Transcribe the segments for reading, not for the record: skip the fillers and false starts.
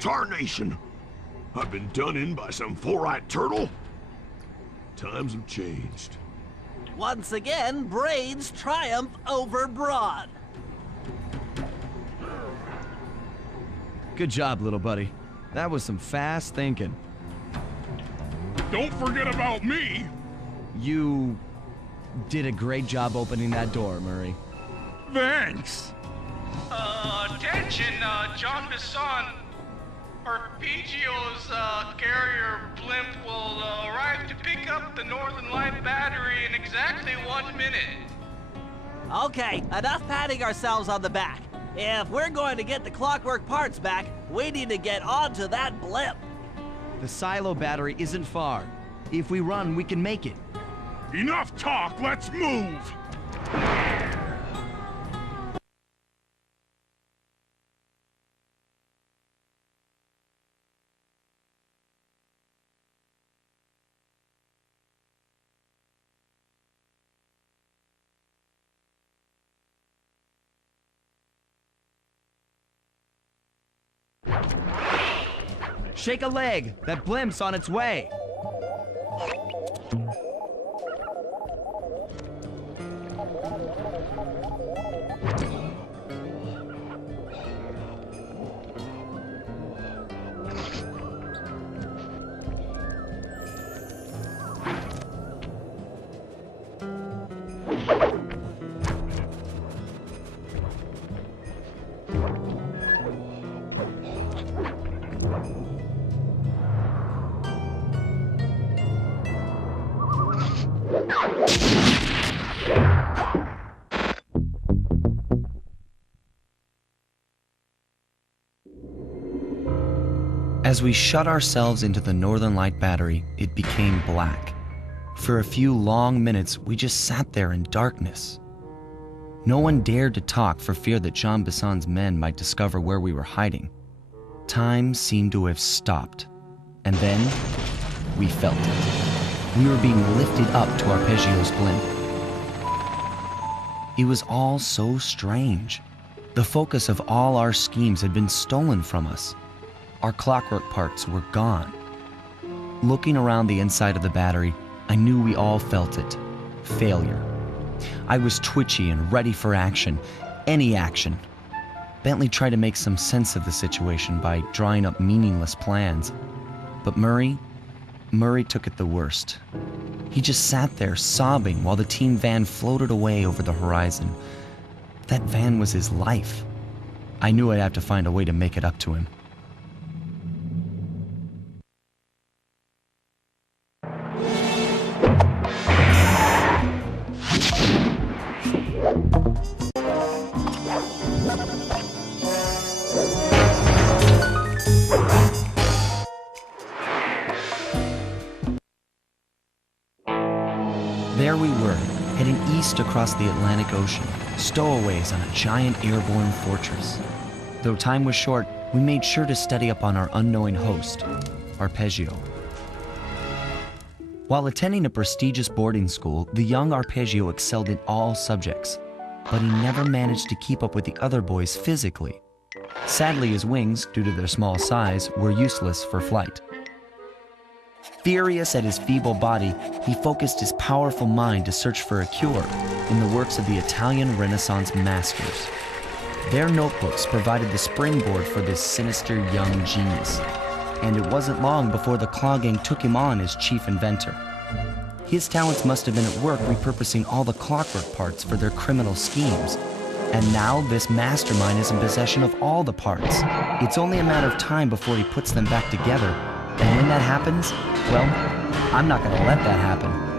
Tarnation! I've been done in by some four-eyed turtle? Times have changed. Once again, brains triumph over brawn. Good job, little buddy. That was some fast thinking. Don't forget about me! You did a great job opening that door, Murray. Thanks! Attention, John Bisson. Arpeggio's carrier blimp will arrive to pick up the Northern Light battery in exactly 1 minute. Okay, enough patting ourselves on the back. If we're going to get the Clockwork parts back, we need to get onto that blimp. The silo battery isn't far. If we run, we can make it. Enough talk, let's move! Shake a leg! That blimp's on its way! As we shut ourselves into the Northern Light battery, it became black. For a few long minutes, we just sat there in darkness. No one dared to talk for fear that Jean Bisson's men might discover where we were hiding. Time seemed to have stopped. And then, we felt it. We were being lifted up to Arpeggio's blimp. It was all so strange. The focus of all our schemes had been stolen from us. Our clockwork parts were gone. Looking around the inside of the battery, I knew we all felt it. Failure. I was twitchy and ready for action. Any action. Bentley tried to make some sense of the situation by drawing up meaningless plans. But Murray took it the worst. He just sat there sobbing while the team van floated away over the horizon. That van was his life. I knew I'd have to find a way to make it up to him. There we were, heading east across the Atlantic Ocean, stowaways on a giant airborne fortress. Though time was short, we made sure to study up on our unknowing host, Arpeggio. While attending a prestigious boarding school, the young Arpeggio excelled in all subjects, but he never managed to keep up with the other boys physically. Sadly, his wings, due to their small size, were useless for flight. Furious at his feeble body, he focused his powerful mind to search for a cure in the works of the Italian Renaissance masters. Their notebooks provided the springboard for this sinister young genius, and it wasn't long before the Claw Gang took him on as chief inventor. His talents must have been at work repurposing all the clockwork parts for their criminal schemes. And now this mastermind is in possession of all the parts. It's only a matter of time before he puts them back together. And when that happens, well, I'm not going to let that happen.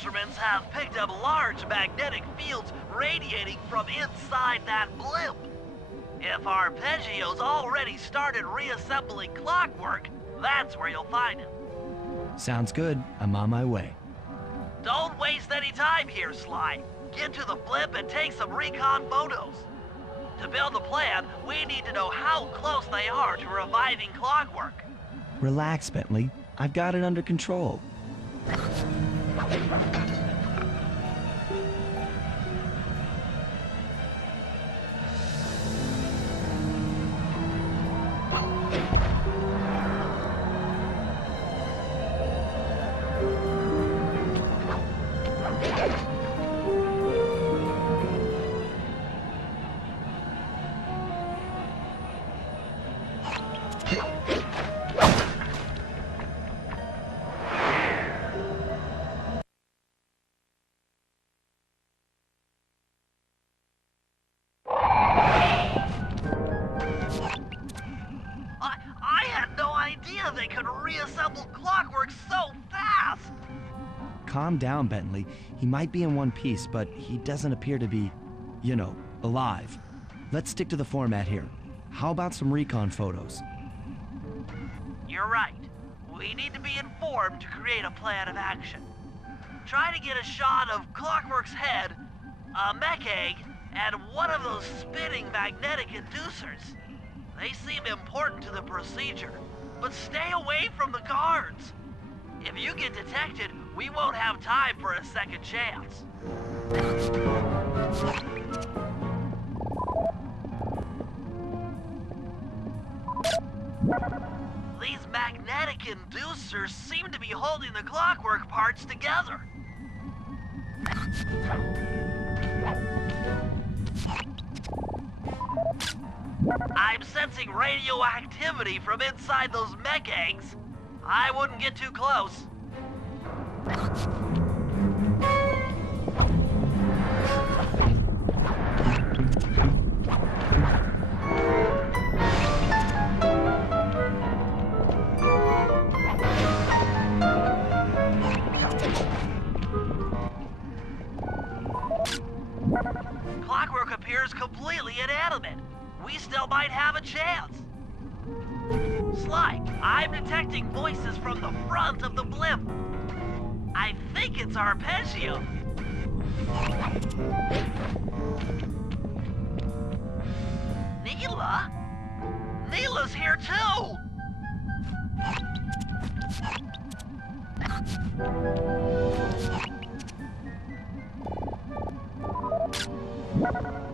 instruments have picked up large magnetic fields radiating from inside that blimp. If Arpeggio's already started reassembling Clockwork, that's where you'll find him. Sounds good. I'm on my way. Don't waste any time here, Sly. Get to the blimp and take some recon photos. To build a plan, we need to know how close they are to reviving Clockwork. Relax, Bentley. I've got it under control. They could reassemble Clockwork so fast! Calm down, Bentley. He might be in one piece, but he doesn't appear to be, you know, alive. Let's stick to the format here. How about some recon photos? You're right. We need to be informed to create a plan of action. Try to get a shot of Clockwork's head, a mech egg, and one of those spinning magnetic inducers. They seem important to the procedure. But stay away from the guards. If you get detected, we won't have time for a second chance. These magnetic inducers seem to be holding the clockwork parts together. I'm sensing radioactivity from inside those mech eggs. I wouldn't get too close. Clockwork appears completely inanimate. We still might have a chance. Sly, I'm detecting voices from the front of the blimp. I think it's Arpeggio. Neela? Neela's here too!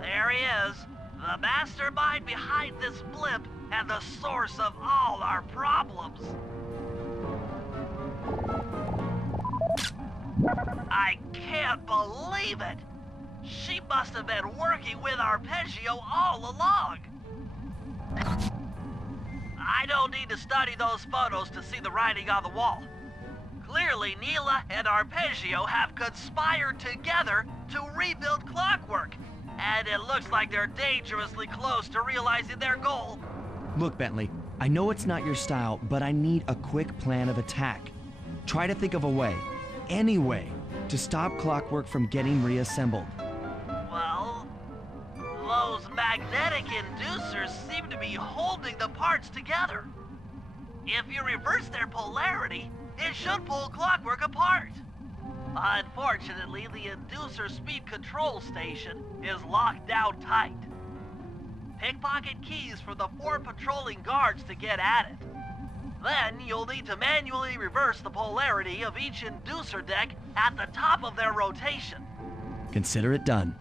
There he is, the mastermind behind this blimp and the source of all our problems. I can't believe it! She must have been working with Arpeggio all along. I don't need to study those photos to see the writing on the wall. Clearly, Neela and Arpeggio have conspired together to rebuild Clockwork, and it looks like they're dangerously close to realizing their goal. Look, Bentley, I know it's not your style, but I need a quick plan of attack. Try to think of a way, any way, to stop Clockwork from getting reassembled. Well, those magnetic inducers seem to be holding the parts together. If you reverse their polarity, it should pull Clockwork apart. Unfortunately, the inducer speed control station is locked down tight. Pickpocket keys for the 4 patrolling guards to get at it. Then you'll need to manually reverse the polarity of each inducer deck at the top of their rotation. Consider it done.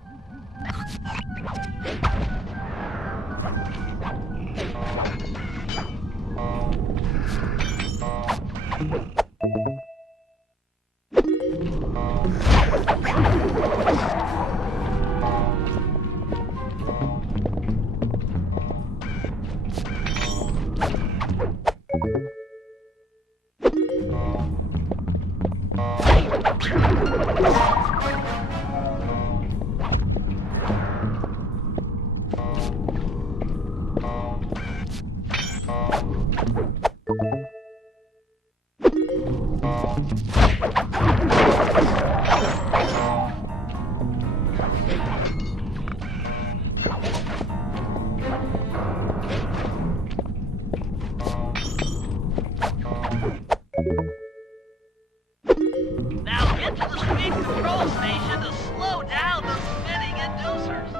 Now get to the speed control station to slow down the spinning inducers.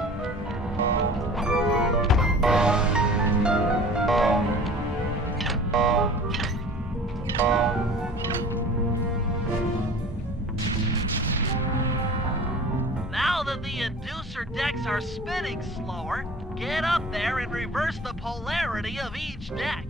Now that the inducer decks are spinning slower, get up there and reverse the polarity of each deck.